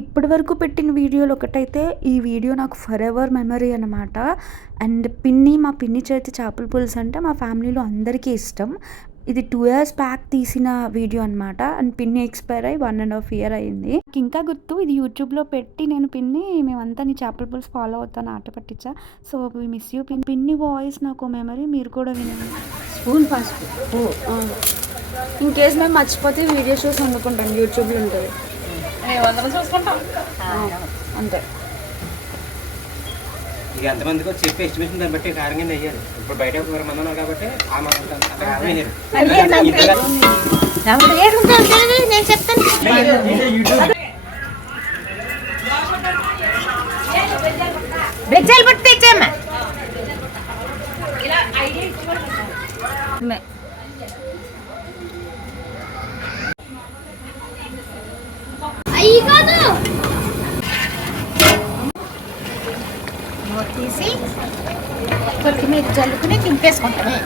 ఇప్పటి వరకు పెట్టిన వీడియోలు ఒకటైతే ఈ వీడియో నాకు ఫర్ ఎవర్ మెమరీ అనమాట అండ్ పిన్ని మా పిన్ని చేతి చేపల పులుసు అంటే మా ఫ్యామిలీలో అందరికీ ఇష్టం. ఇది టూ ఇయర్స్ బ్యాక్ తీసిన వీడియో అనమాట అండ్ పిన్ని ఎక్స్పైర్ అయ్యి వన్ అండ్ హాఫ్ ఇయర్ అయింది. ఇంకా గుర్తు ఇది యూట్యూబ్లో పెట్టి నేను పిన్ని మేమంతా నీ చేపల పులుసు ఫాలో అవుతాను ఆట పట్టించా. సో వి మిస్ యూ పిన్ని. పిన్ని వాయిస్ నాకు మెమరీ మీరు కూడా వినండి. స్పూన్ ఫస్ట్ ఇన్ కేస్ మేము మర్చిపోతే వీడియో చూసి వండుకుంటాం యూట్యూబ్లో ఉంటుంది అంతే. ఇక ఎంతమందికి వచ్చి చెప్పి ఎస్టిమేషన్ దాన్ని బట్టి కారంగా అయ్యారు ఇప్పుడు బయట ఒక మంది ఉన్నారు కాబట్టి ఆ మంది బ్రిడ్జాలు పట్టి తెచ్చామ్మా తీసి కొత్తిమీర చల్లుకుని తింపేసుకుంటామే